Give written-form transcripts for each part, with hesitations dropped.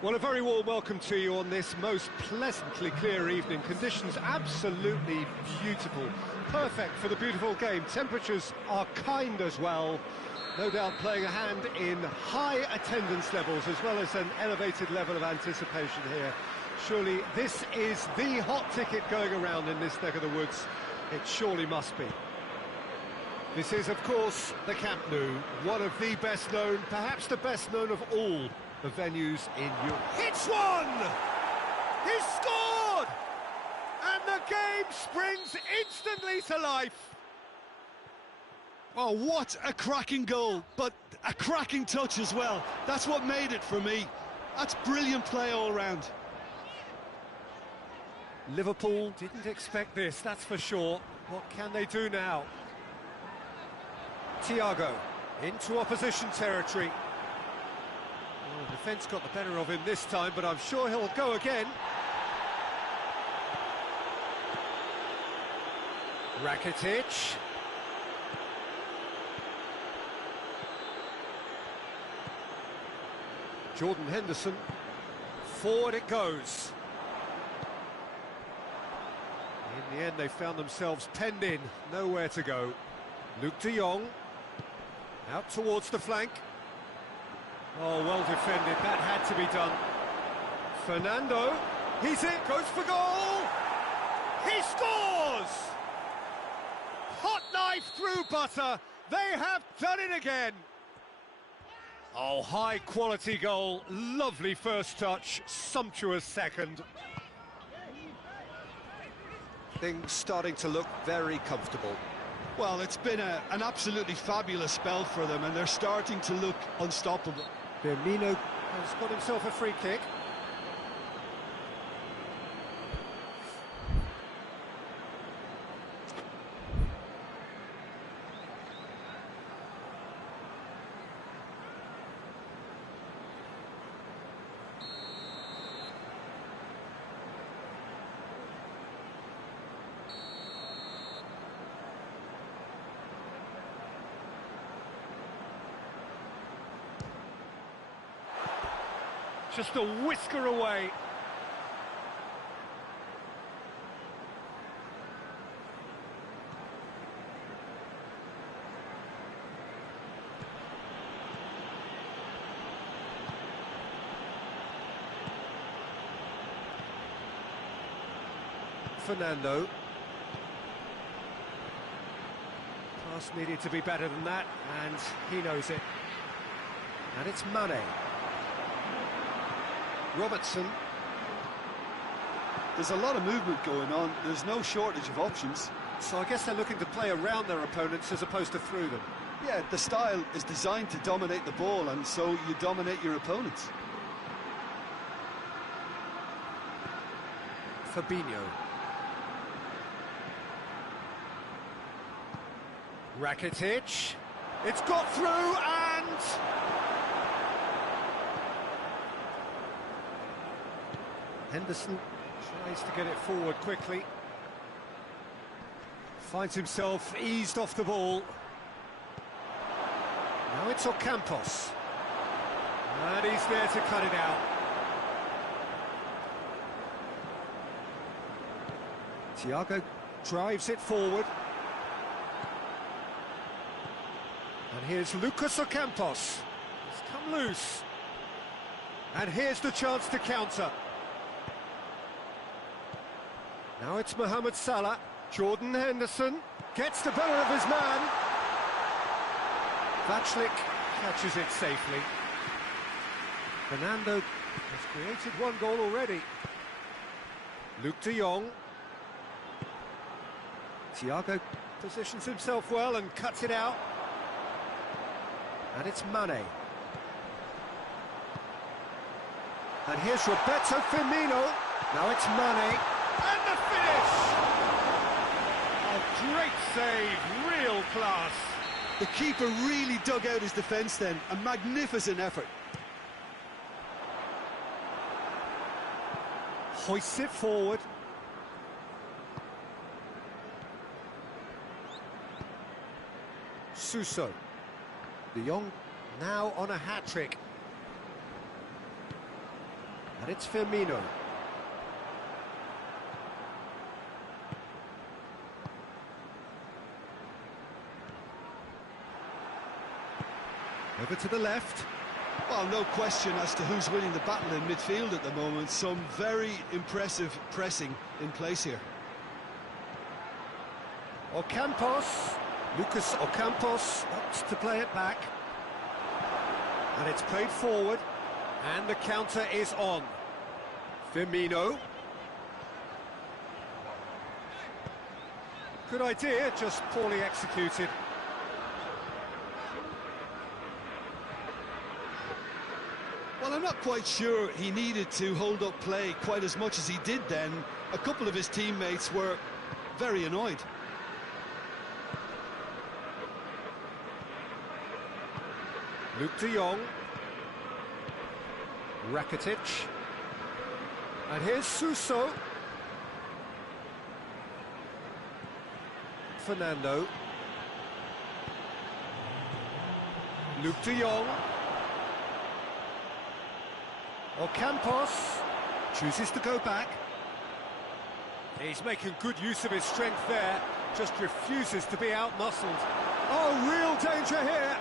Well, a very warm welcome to you on this most pleasantly clear evening. Conditions absolutely beautiful, perfect for the beautiful game. Temperatures are kind as well, no doubt playing a hand in high attendance levels as well as an elevated level of anticipation here. Surely this is the hot ticket going around in this neck of the woods. It surely must be. This is, of course, the Camp Nou, one of the best known, perhaps the best known of all the venues in Europe. Hits one! He's scored! And the game springs instantly to life. Oh, what a cracking goal, but a cracking touch as well. That's what made it for me. That's brilliant play all round. Liverpool didn't expect this, that's for sure. What can they do now? Thiago into opposition territory. Oh, the defence got the better of him this time, but I'm sure he'll go again. Rakitic. Jordan Henderson. Forward it goes. In the end, they found themselves penned in, nowhere to go. Luke de Jong. Out towards the flank. Oh, well defended, that had to be done. Fernando, he's it, goes for goal! He scores! Hot knife through butter, they have done it again! Oh, high quality goal, lovely first touch, sumptuous second. Things starting to look very comfortable. Well, it's been an absolutely fabulous spell for them, and they're starting to look unstoppable. Firmino has got himself a free kick. Just a whisker away. Fernando. Pass needed to be better than that, and he knows it. And it's Mane. Robertson. There's a lot of movement going on, there's no shortage of options. So I guess they're looking to play around their opponents as opposed to through them. Yeah, the style is designed to dominate the ball, and so you dominate your opponents. Fabinho. Rakitic. It's got through and... Henderson tries to get it forward quickly. Finds himself eased off the ball. Now it's Ocampos. And he's there to cut it out. Thiago drives it forward. And here's Lucas Ocampos. He's come loose. And here's the chance to counter. Now it's Mohamed Salah. Jordan Henderson gets the better of his man. Vachlik catches it safely. Fernando has created one goal already. Luke de Jong. Thiago positions himself well and cuts it out. And it's Mane. And here's Roberto Firmino. Now it's Mane. And the finish! A great save, real class. The keeper really dug out his defence then, a magnificent effort. Hoists it forward. Suso. De Jong now on a hat-trick. And it's Firmino. Over to the left. Well, no question as to who's winning the battle in midfield at the moment. Some very impressive pressing in place here. Ocampos. Lucas Ocampos opts to play it back. And it's played forward. And the counter is on. Firmino. Good idea, just poorly executed. Well, I'm not quite sure he needed to hold up play quite as much as he did then. A couple of his teammates were very annoyed. Luke de Jong. Rakitic. And here's Suso. Fernando. Luke de Jong. Ocampos chooses to go back. He's making good use of his strength there, just refuses to be out-muscled. Oh, real danger here.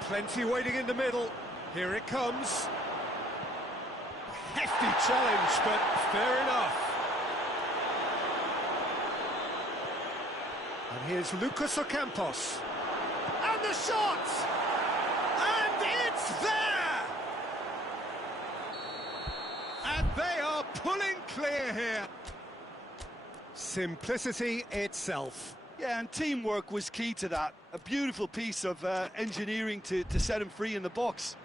Plenty waiting in the middle. Here it comes. Hefty challenge, but fair enough. And here's Lucas Ocampos. And the shot! And it's there! And they are pulling clear here. Simplicity itself. Yeah, and teamwork was key to that. A beautiful piece of engineering to set him free in the box.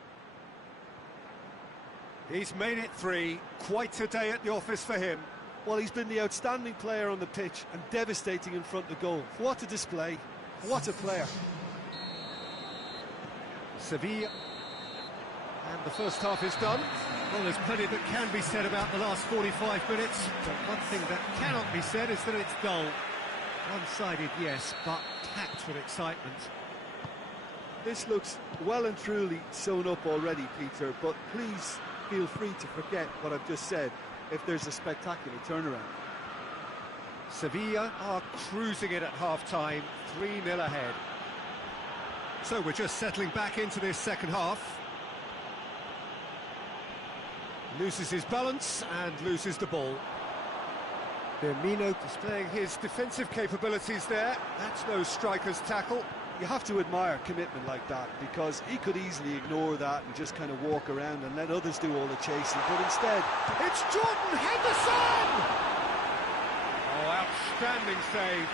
He's made it 3. Quite a day at the office for him. Well, he's been the outstanding player on the pitch and devastating in front of goal. What a display. What a player. Sevilla. And the first half is done. Well, there's plenty that can be said about the last 45 minutes, but one thing that cannot be said is that it's dull. One-sided, yes, but packed with excitement. This looks well and truly sewn up already, Peter, but please feel free to forget what I've just said if there's a spectacular turnaround. Sevilla are cruising it at half-time, 3-0 ahead. So we're just settling back into this second half. Loses his balance and loses the ball. Firmino displaying his defensive capabilities there. That's no striker's tackle. You have to admire commitment like that, because he could easily ignore that and just kind of walk around and let others do all the chasing, but instead... It's Jordan Henderson! Oh, outstanding save.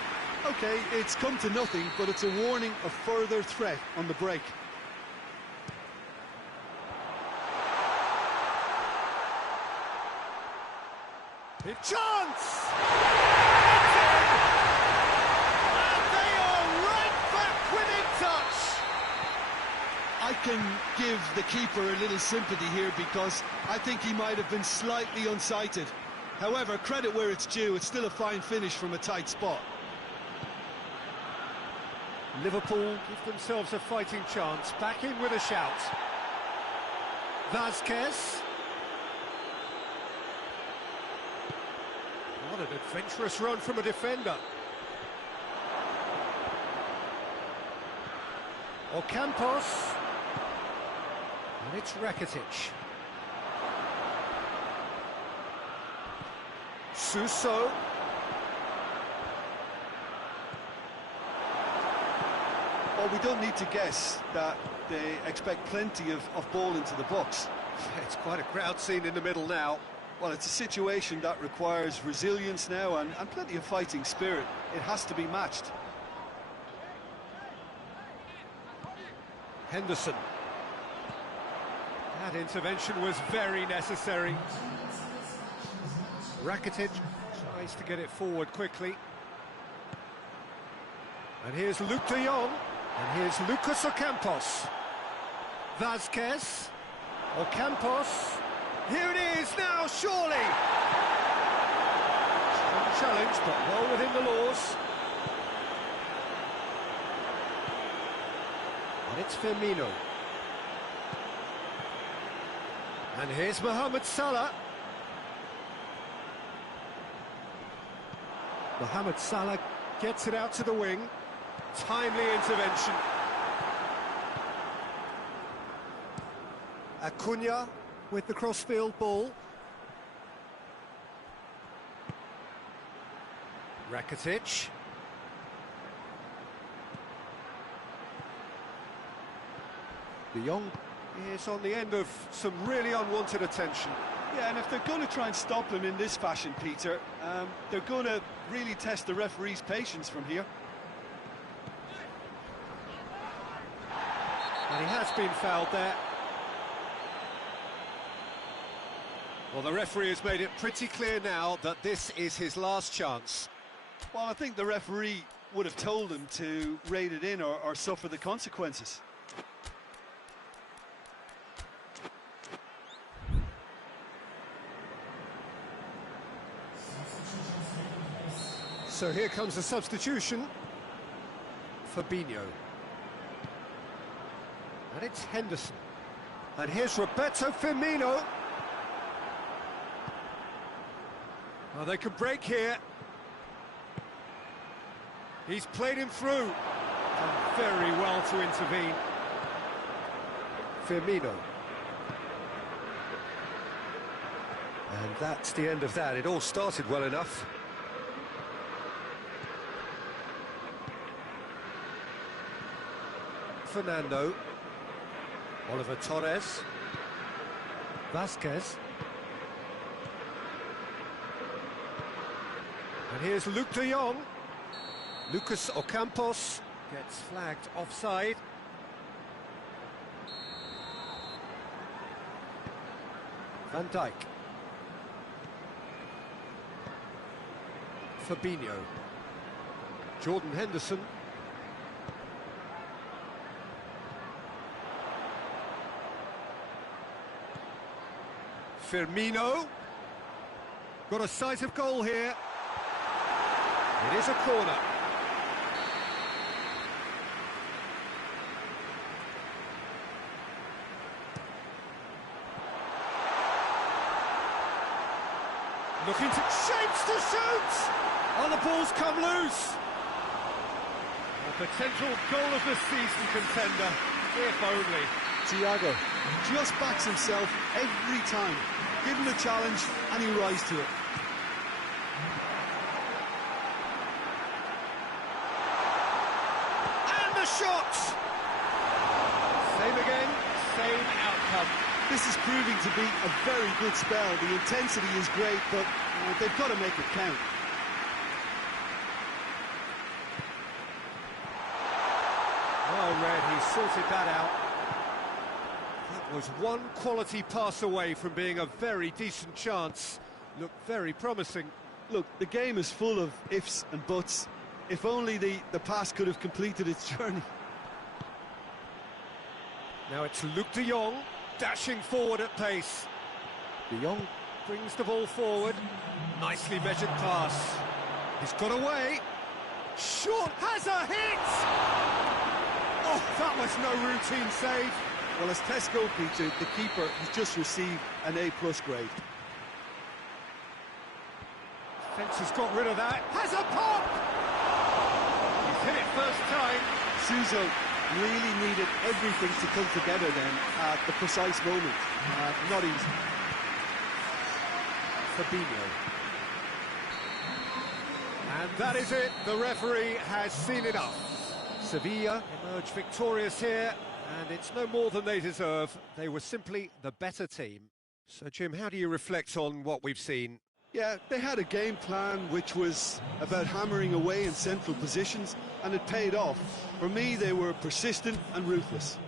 OK, it's come to nothing, but it's a warning of further threat on the break. Big chance! I can give the keeper a little sympathy here, because I think he might have been slightly unsighted. However, credit where it's due, it's still a fine finish from a tight spot. Liverpool give themselves a fighting chance, back in with a shout. Vázquez. What an adventurous run from a defender. Ocampos. And it's Rakitic. Suso. Well, we don't need to guess that they expect plenty of ball into the box. It's quite a crowd scene in the middle now. Well, it's a situation that requires resilience now and plenty of fighting spirit. It has to be matched. Henderson. That intervention was very necessary. Rakitic tries to get it forward quickly. And here's Luke de Jong. And here's Lucas Ocampos. Vázquez. Ocampos. Here it is now, surely! Strong challenge, but well within the laws. And it's Firmino. And here's Mohamed Salah. Mohamed Salah gets it out to the wing. Timely intervention. Acuna with the crossfield ball. Rakitic. De Jong is on the end of some really unwanted attention. Yeah, and if they're going to try and stop him in this fashion, Peter, they're going to really test the referee's patience from here. And he has been fouled there. Well, the referee has made it pretty clear now that this is his last chance. Well, I think the referee would have told him to rate it in or suffer the consequences. So here comes a substitution. Fabinho. And it's Henderson. And here's Roberto Firmino. Oh, they could break here. He's played him through. Done very well to intervene. Firmino. And that's the end of that. It all started well enough. Fernando. Oliver Torres. Vasquez. And here's Luke de Jong. Lucas Ocampos gets flagged offside. Van Dijk. Fabinho. Jordan Henderson. Firmino. Got a sight of goal here. It is a corner. Looking to shapes to shoot! Oh, the ball's come loose. A potential goal of the season contender, if only. Thiago just backs himself every time. Give him a challenge and he rises to it. And the shot! Same again, same outcome. This is proving to be a very good spell. The intensity is great, but they've got to make it count. Well read, he sorted that out. That was one quality pass away from being a very decent chance. Looked very promising. Look, the game is full of ifs and buts. If only the pass could have completed its journey. Now it's Luke de Jong, dashing forward at pace. De Jong brings the ball forward. Nicely measured pass. He's got away. Short has a hit! Oh, that was no routine save. Well, as Tesco, Peter, the keeper has just received an A+ grade. Fence has got rid of that. Has a pop! He's hit it first time. Suso really needed everything to come together then at the precise moment. Not easy. Fabinho. And that is it. The referee has seen enough. Sevilla emerged victorious here, and it's no more than they deserve. They were simply the better team. So, Jim, how do you reflect on what we've seen? Yeah, they had a game plan which was about hammering away in central positions, and it paid off. For me, they were persistent and ruthless.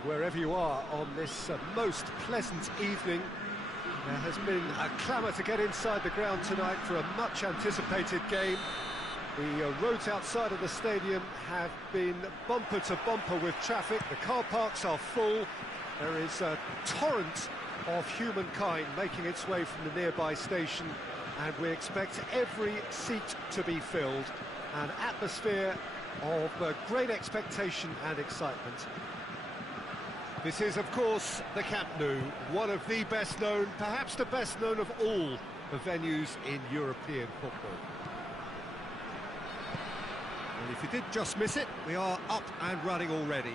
morning, wherever you are on this most pleasant evening. There has been a clamour to get inside the ground tonight for a much-anticipated game. The roads outside of the stadium have been bumper to bumper with traffic. The car parks are full. There is a torrent of humankind making its way from the nearby station, and we expect every seat to be filled. An atmosphere of great expectation and excitement. This is, of course, the Camp Nou, one of the best known, perhaps the best known of all the venues in European football. And if you did just miss it, we are up and running already.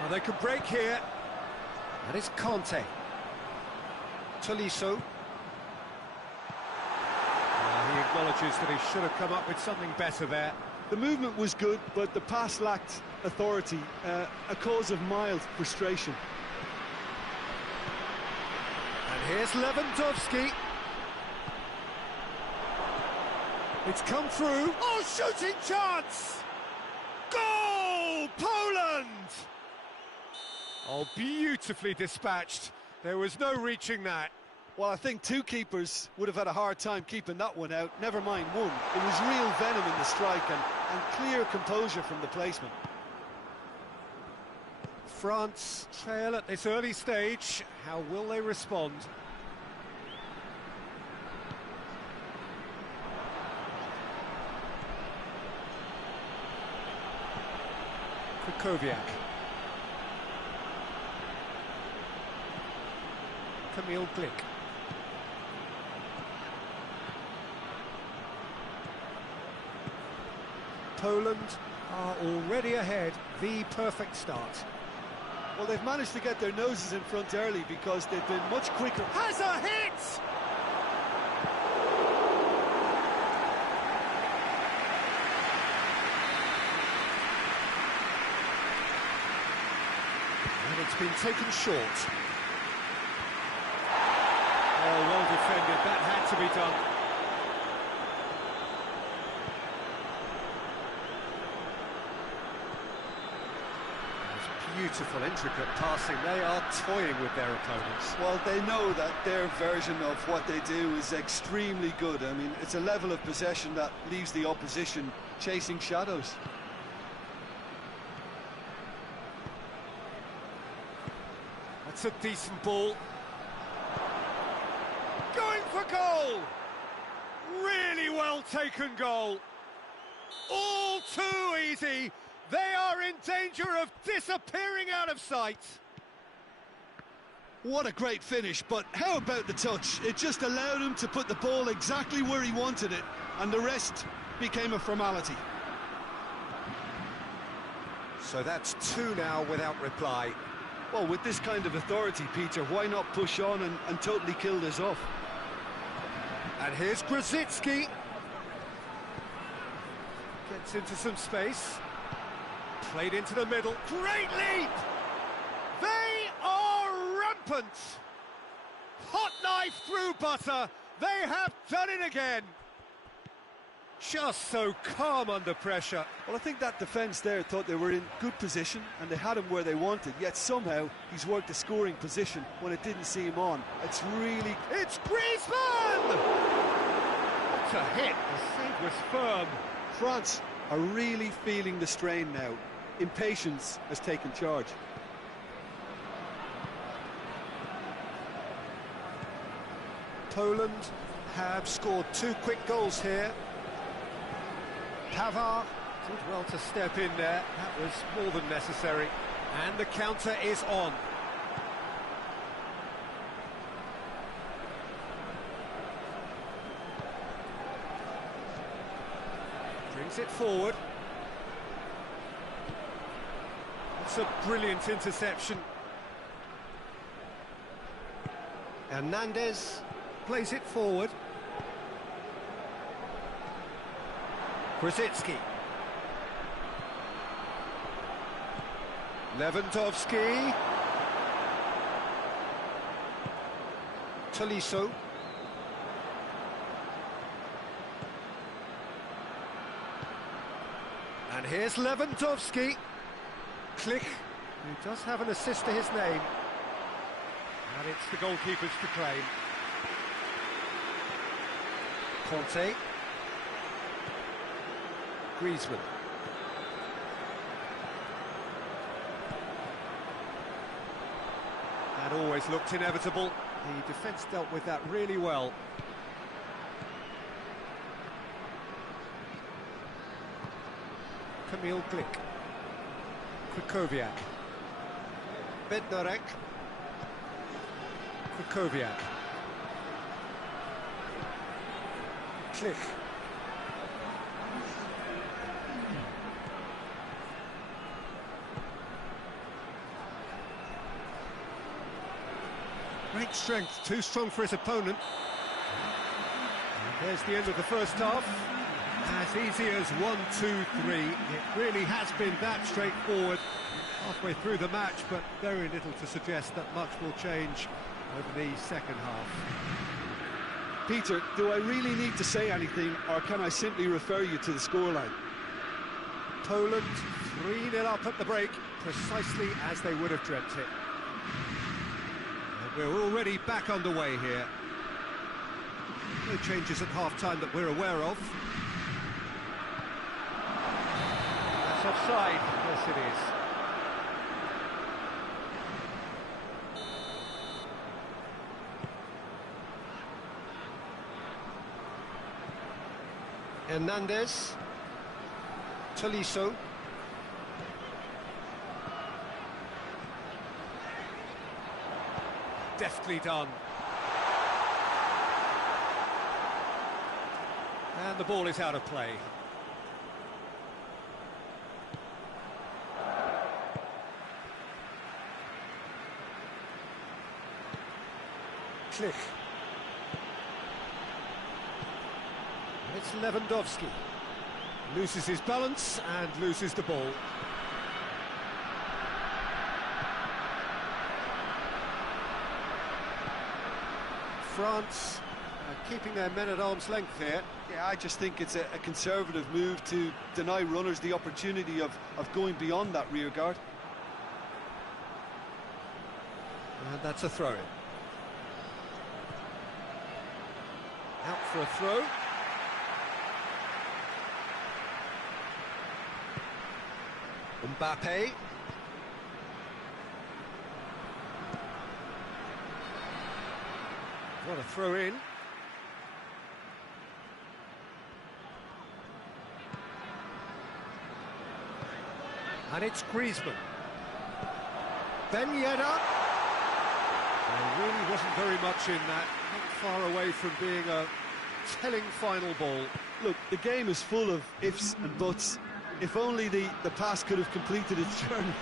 Well, they could break here. That is Cham3. Tolisso. He acknowledges that he should have come up with something better there. The movement was good, but the pass lacked authority, a cause of mild frustration. And here's Lewandowski. It's come through. Oh, shooting chance! Goal! Poland! Oh, beautifully dispatched. There was no reaching that. Well, I think two keepers would have had a hard time keeping that one out, never mind one. It was real venom in the strike and clear composure from the placement. France trail at this early stage. How will they respond? Kukoviak. Kamil Glik. Poland are already ahead, the perfect start. Well, they've managed to get their noses in front early because they've been much quicker. Has a hit! And it's been taken short. Oh, well defended, that had to be done. Beautiful, intricate passing. They are toying with their opponents. Well, they know that their version of what they do is extremely good. I mean, it's a level of possession that leaves the opposition chasing shadows. That's a decent ball. Going for goal! Really well taken goal. All too easy. They are in danger of disappearing out of sight. What a great finish, but how about the touch? It just allowed him to put the ball exactly where he wanted it, and the rest became a formality. So that's two now without reply. Well, with this kind of authority, Peter, why not push on and totally kill this off? And here's Grosicki. Gets into some space. Played into the middle. Great leap! They are rampant! Hot knife through butter. They have done it again. Just so calm under pressure. Well, I think that defence there thought they were in good position and they had him where they wanted, yet somehow he's worked a scoring position when it didn't see him on. It's really... It's Griezmann! It's a hit. The save was firm. France are really feeling the strain now. Impatience has taken charge. Poland have scored two quick goals here. Pavard did well to step in there. That was more than necessary. And the counter is on. Brings it forward. It's a brilliant interception. Hernandez plays it forward. Grosicki. Lewandowski. Tolisso. here's Lewandowski. Klich, who does have an assist to his name. And it's the goalkeepers to claim. Conte. Griezmann. That always looked inevitable. The defence dealt with that really well. Kamil Glik. Krychowiak. Bednarek. Krychowiak. Klich. Great strength, too strong for his opponent. And there's the end of the first half. As easy as 1, 2, 3. It really has been that straightforward halfway through the match, but very little to suggest that much will change over the second half. Peter, do I really need to say anything, or can I simply refer you to the scoreline? Poland 3-0 up at the break, precisely as they would have dreamt it. And we're already back underway here. No changes at half-time that we're aware of. That's offside. Yes, it is. Hernandez. Tolisso. Deftly done. And the ball is out of play. Klich. And it's Lewandowski. Loses his balance and loses the ball. France keeping their men at arm's length here. Yeah, I just think it's a conservative move to deny runners the opportunity of going beyond that rear guard. And that's a throw-in. Out for a throw. Mbappe. What a throw-in. And it's Griezmann. Ben Yedder. There really wasn't very much in that. Not far away from being a telling final ball. Look, the game is full of ifs and buts. If only the pass could have completed its journey.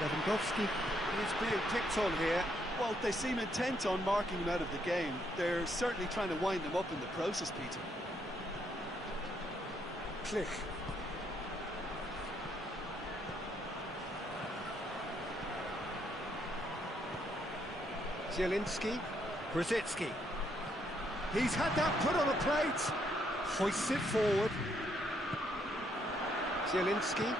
Lewandowski is being picked on here. Well, they seem intent on marking him out of the game. They're certainly trying to wind him up in the process, Peter. Klich. Zielinski. Brzezinski. He's had that put on a plate. Hoists it forward. Zielinski.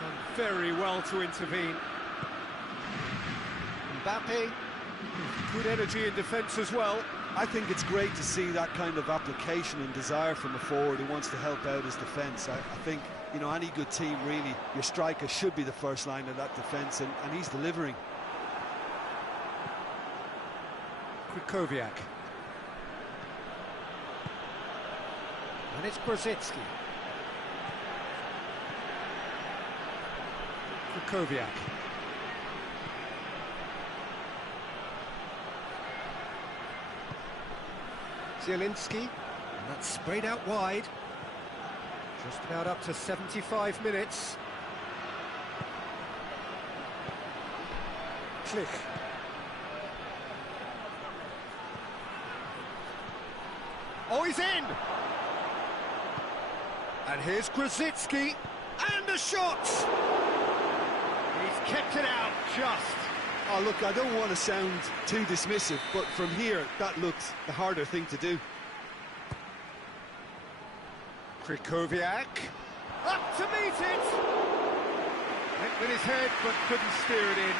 Done very well to intervene. Mbappe. Good energy in defence as well. I think it's great to see that kind of application and desire from a forward who wants to help out his defence. I think, you know, any good team, really, your striker should be the first line of that defence, and he's delivering. Krychowiak. And it's Brzezinski. Krychowiak. Zielinski, and that's sprayed out wide. Just about up to 75 minutes. Klich. Oh, he's in! And here's Brzezinski, and a shot! He's kept it out just. Oh, look, I don't want to sound too dismissive, but from here, that looked the harder thing to do. Krychowiak, up to meet it! Went with his head, but couldn't steer it in.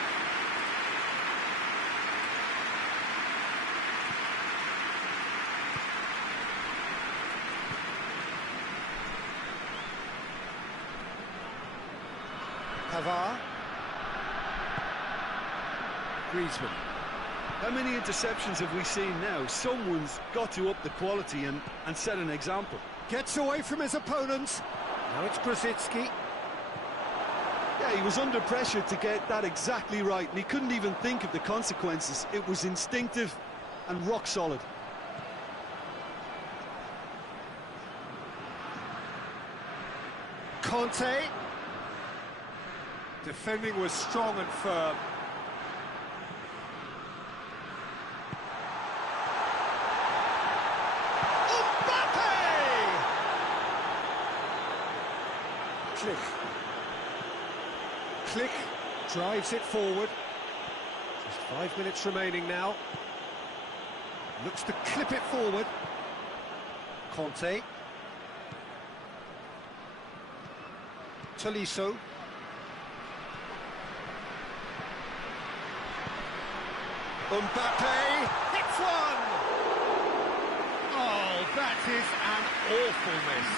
Pavard. Griezmann. How many interceptions have we seen now? Someone's got to up the quality and set an example. Gets away from his opponent. Now it's Grosicki. Yeah, he was under pressure to get that exactly right, and he couldn't even think of the consequences. It was instinctive and rock solid. Conte. Defending was strong and firm. Click drives it forward. Just 5 minutes remaining now. Looks to clip it forward. Conte. Tolisso. Mbappe hits one! Oh, that is an awful miss.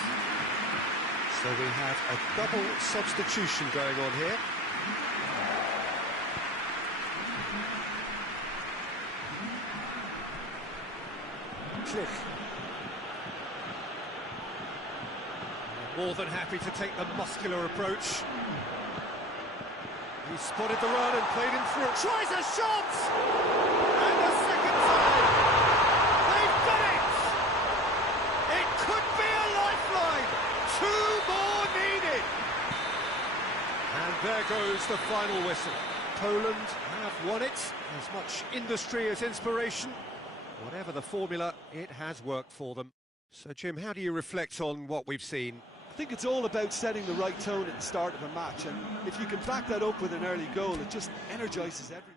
So we have a double substitution going on here. Click. More than happy to take the muscular approach. He spotted the run and played him through. Tries a shot! And the second time! They've done it! It could be a lifeline! 2 more needed! And there goes the final whistle. Poland have won it. As much industry as inspiration. Whatever the formula, it has worked for them. So, Jim, how do you reflect on what we've seen? I think it's all about setting the right tone at the start of a match, and if you can back that up with an early goal, it just energises everyone.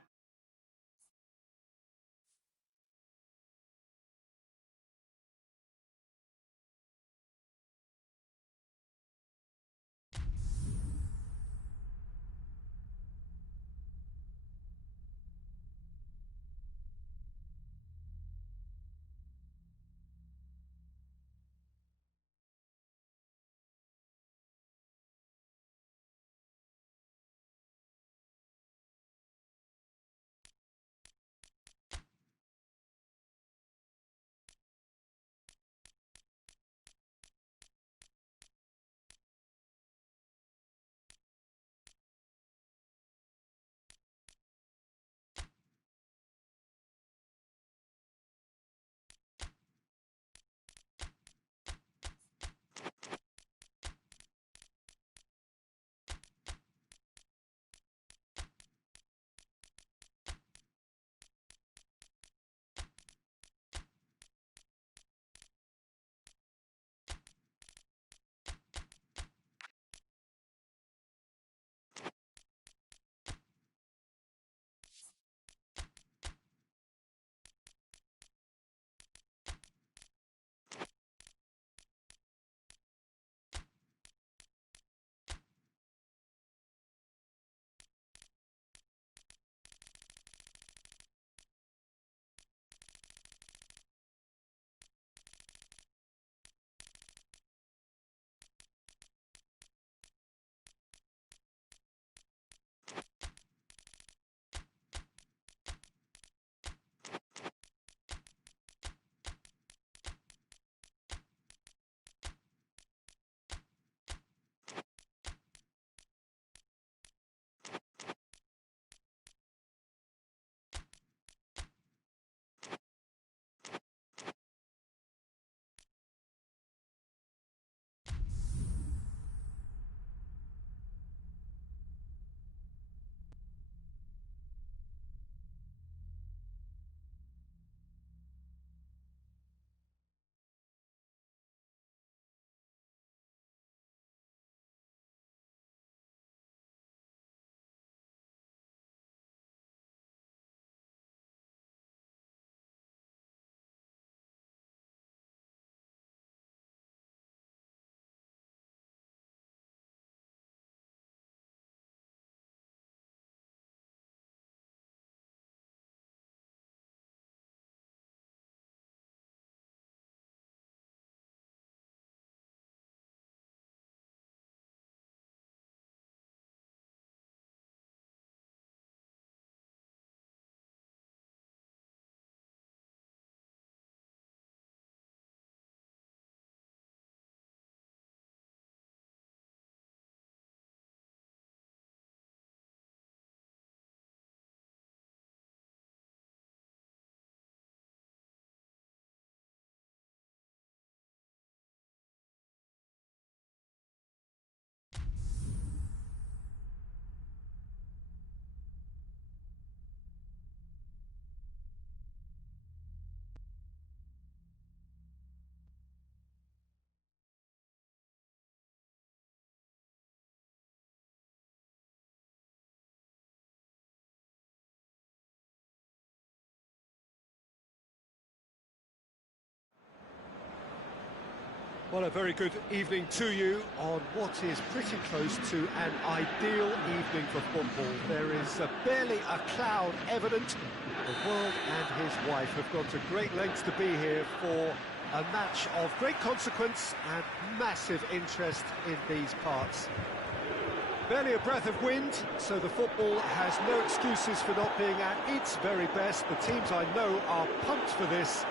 Well, a very good evening to you on what is pretty close to an ideal evening for football. There is barely a cloud evident. The world and his wife have gone to great lengths to be here for a match of great consequence and massive interest in these parts. Barely a breath of wind, so the football has no excuses for not being at its very best. The teams I know are pumped for this.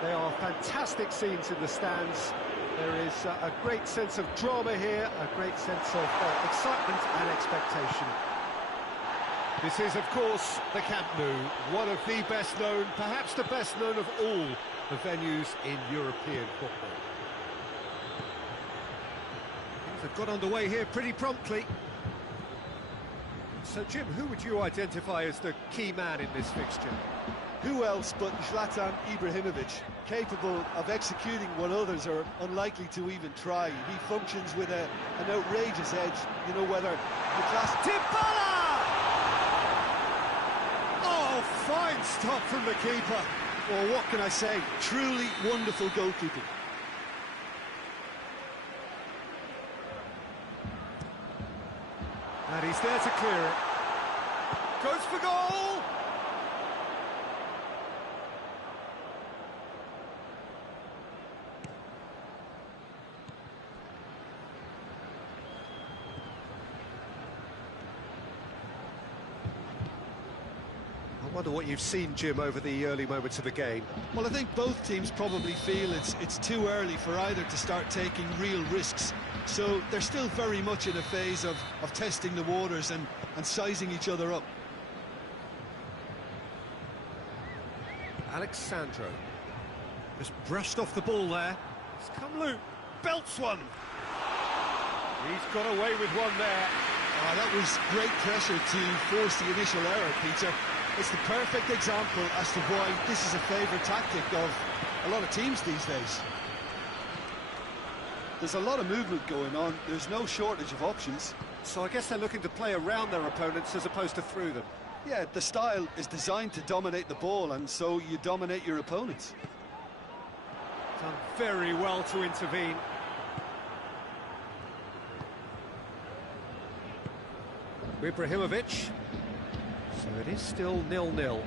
They are fantastic scenes in the stands. There is a great sense of drama here, a great sense of excitement and expectation. This is, of course, the Cham3, one of the best known, perhaps the best known of all the venues in European football. Things have got underway here pretty promptly. So, Jim, who would you identify as the key man in this fixture? Who else but Zlatan Ibrahimovic, capable of executing what others are unlikely to even try. He functions with an outrageous edge, you know, whether the class... Dybala! Oh, fine stop from the keeper. Well, what can I say? Truly wonderful goalkeeping. And he's there to clear it. Goes for goal! I wonder what you've seen, Jim, over the early moments of the game. Well, I think both teams probably feel it's too early for either to start taking real risks. So they're still very much in a phase of testing the waters and sizing each other up. Alexandro just brushed off the ball there. It's Cham3, belts one. He's got away with one there. Oh, that was great pressure to force the initial error, Peter. It's the perfect example as to why this is a favourite tactic of a lot of teams these days. There's a lot of movement going on. There's no shortage of options. So I guess they're looking to play around their opponents as opposed to through them. Yeah, the style is designed to dominate the ball, and so you dominate your opponents. Done very well to intervene. Ibrahimovic. So it is still 0-0.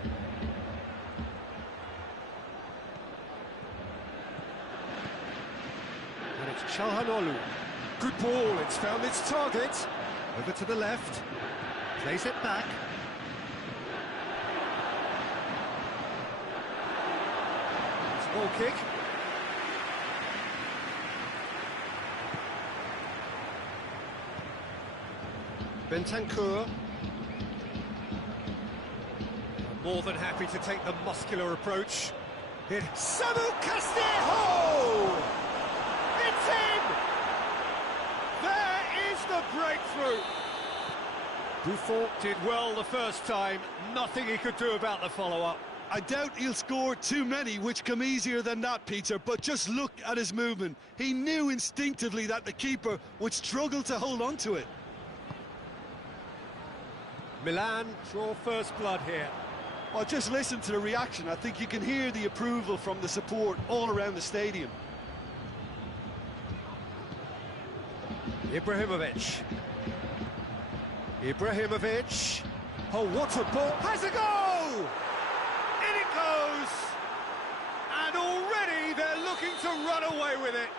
And it's Çalhanoğlu. Good ball, it's found its target. Over to the left. Plays it back. It's a ball kick. Bentancur. More than happy to take the muscular approach. Samu Castillejo! It's in! There is the breakthrough! Buffon did well the first time, nothing he could do about the follow-up. I doubt he'll score too many which come easier than that, Peter, but just look at his movement. He knew instinctively that the keeper would struggle to hold on to it. Milan draw first blood here. Well, just listen to the reaction. I think you can hear the approval from the support all around the stadium. Ibrahimovic. Ibrahimovic. Oh, what a ball. Has a go! In it goes! And already they're looking to run away with it.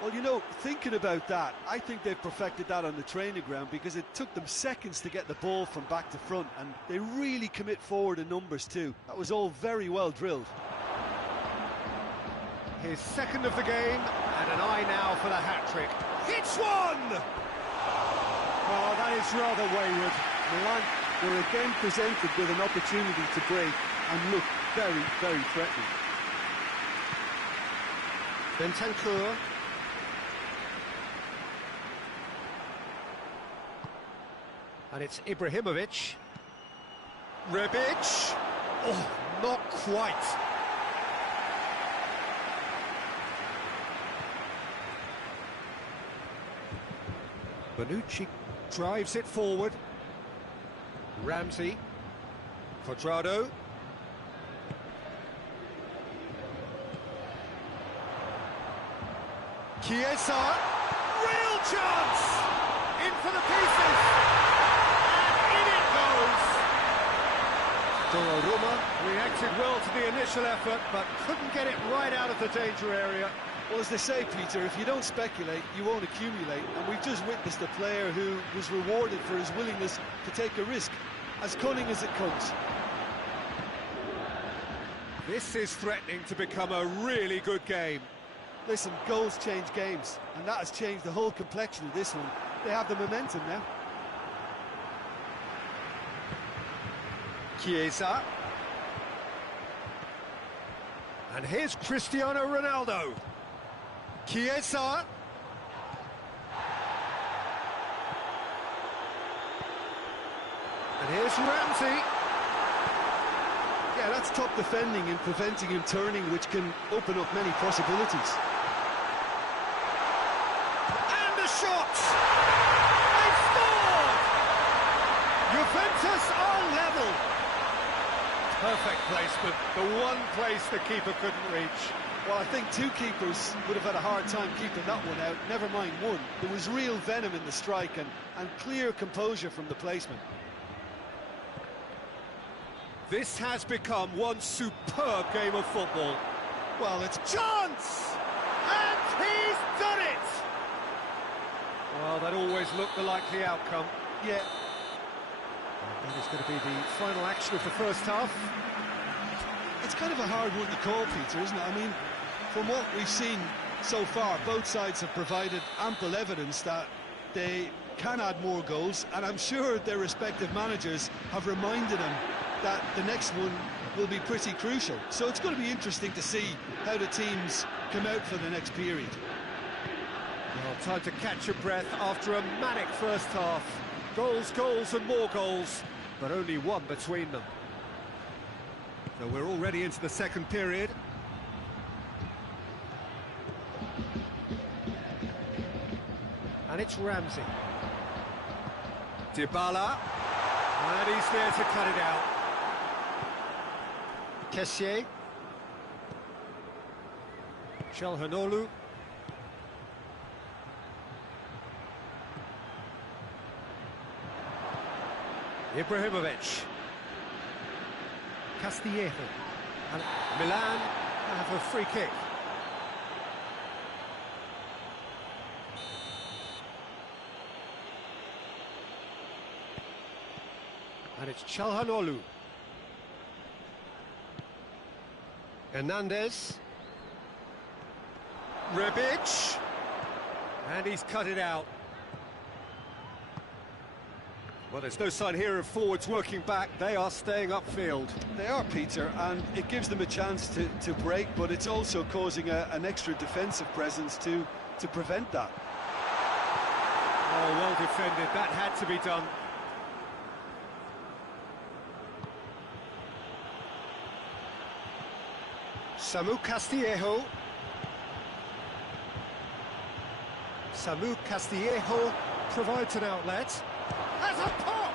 Well, you know, thinking about that, I think they've perfected that on the training ground because it took them seconds to get the ball from back to front, and they really commit forward in numbers too. That was all very well drilled. His second of the game, and an eye now for the hat-trick. Hits one! Oh, that is rather wayward. Milan were again presented with an opportunity to break and look very, very threatening. Bentancur. And it's Ibrahimovic. Rebic. Oh, not quite. Bonucci drives it forward. Ramsey. Quadrado. Chiesa, real chance! In for the pieces! And in it goes! Donnarumma reacted well to the initial effort, but couldn't get it right out of the danger area. Well, as they say, Peter, if you don't speculate, you won't accumulate. And we've just witnessed a player who was rewarded for his willingness to take a risk, as cunning as it comes. This is threatening to become a really good game. Listen, goals change games, and that has changed the whole complexion of this one. They have the momentum now. Chiesa. And here's Cristiano Ronaldo. Chiesa. And here's Ramsey. Yeah, that's top defending and preventing him turning, which can open up many possibilities. And a shot! They've scored! Juventus are level. Perfect placement, the one place the keeper couldn't reach. Well, I think two keepers would have had a hard time keeping that one out, never mind one. There was real venom in the strike and clear composure from the placement. This has become one superb game of football. Well, it's Chance! And he's done it! Well, that always looked the likely outcome. yeah. That is going to be the final action of the first half. It's kind of a hard one to call, Peter, isn't it? I mean, from what we've seen so far, both sides have provided ample evidence that they can add more goals, and I'm sure their respective managers have reminded them that the next one will be pretty crucial. So it's going to be interesting to see how the teams come out for the next period. Well, time to catch your breath after a manic first half. Goals, goals and more goals, but only one between them. So we're already into the second period. And it's Ramsey. Dybala. And he's there to cut it out. Kessié. Çalhanoğlu. Ibrahimovic. Castillejo. And Milan have a free kick. And it's Çalhanoğlu. Hernandez. Rebic. And he's cut it out. Well, there's no sign here of forwards working back. They are staying upfield. They are, Peter, and it gives them a chance to break, but it's also causing an extra defensive presence to prevent that. Oh, well defended. That had to be done. Samu Castillejo. Samu Castillejo provides an outlet. Has a pop!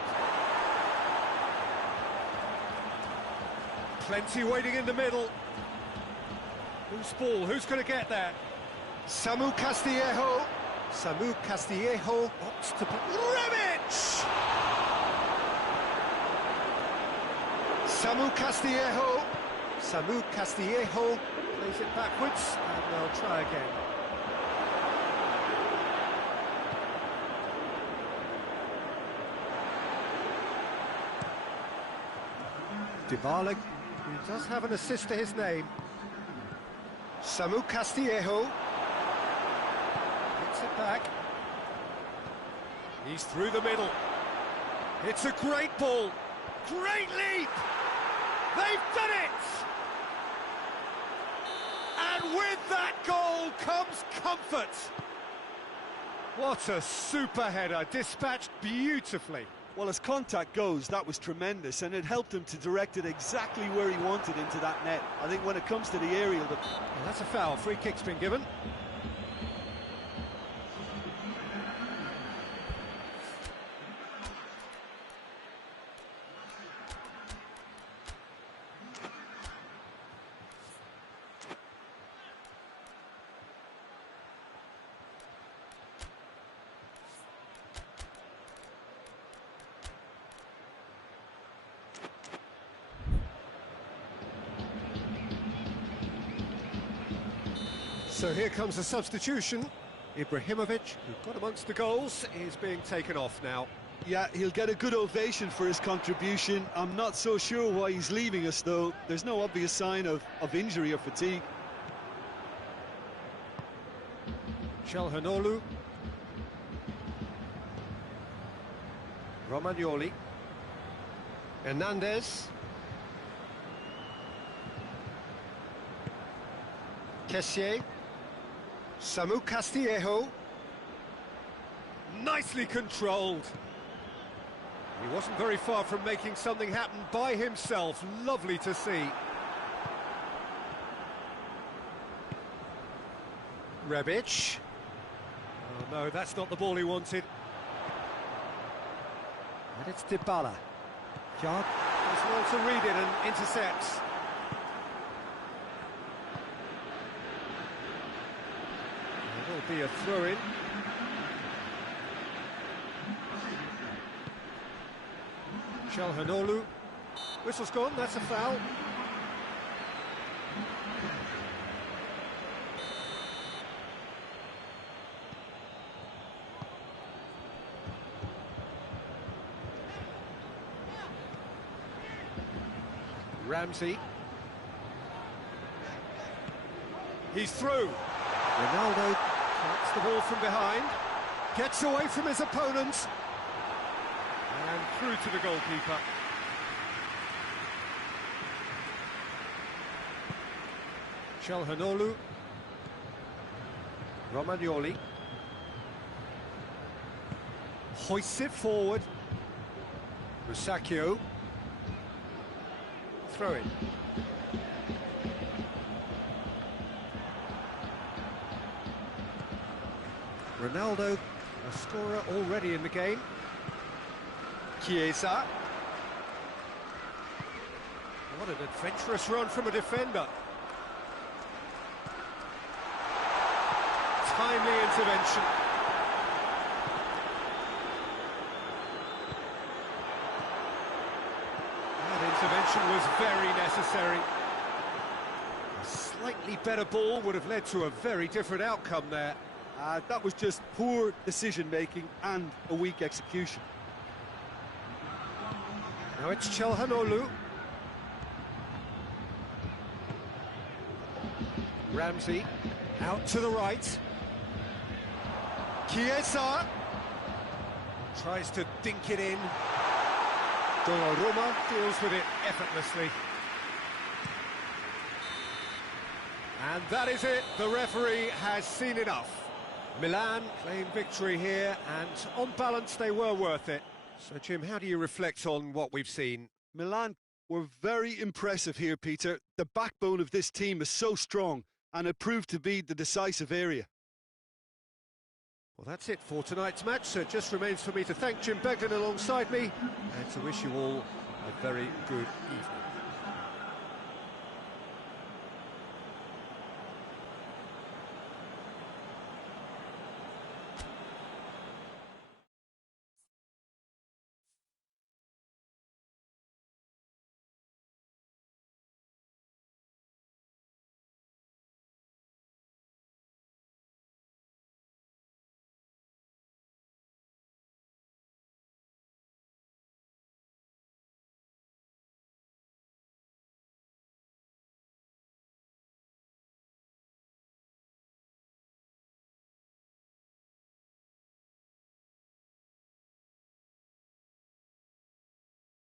Plenty waiting in the middle. Who's ball? Who's going to get that? Samu Castillejo. Samu Castillejo opts to... Rebic! Samu Castillejo. Samu Castillejo plays it backwards, and they'll try again. Dybala, he does have an assist to his name. Samu Castillejo. Hits it back. He's through the middle. It's a great ball. Great leap! They've done it! And with that goal comes comfort. What a super header, dispatched beautifully. Well, as contact goes, that was tremendous, and it helped him to direct it exactly where he wanted into that net. I think when it comes to the aerial... Well, that's a foul. Free kick's been given. So here comes a substitution. Ibrahimovic, who got amongst the goals, is being taken off now. Yeah, he'll get a good ovation for his contribution. I'm not so sure why he's leaving us, though. There's no obvious sign of injury or fatigue. Chalhanoglu. Romagnoli. Hernandez. Kessié. Samu Castillejo. Nicely controlled. He wasn't very far from making something happen by himself. Lovely to see. Rebic. Oh no, that's not the ball he wanted. And it's Dybala. Yard does well to read it and intercepts. It'll be a throw-in. Chalhanoglu. Whistle's gone, that's a foul. Ramsey. He's through. Ronaldo collects the ball from behind, gets away from his opponents, and through to the goalkeeper. Chalhanoglu. Romagnoli. Hoists it forward. Musacchio. Throw in. Ronaldo, a scorer already in the game. Chiesa. What an adventurous run from a defender. Timely intervention. Intervention was very necessary. A slightly better ball would have led to a very different outcome there. That was just poor decision-making and a weak execution. Now it's Chalhanoglu. Ramsey, out to the right. Chiesa tries to dink it in. Donnarumma deals with it effortlessly. And that is it. The referee has seen enough. Milan claim victory here, and on balance they were worth it. So Jim, how do you reflect on what we've seen? Milan were very impressive here, Peter. The backbone of this team is so strong, and it proved to be the decisive area. Well, that's it for tonight's match, so it just remains for me to thank Jim Beglin alongside me and to wish you all a very good evening.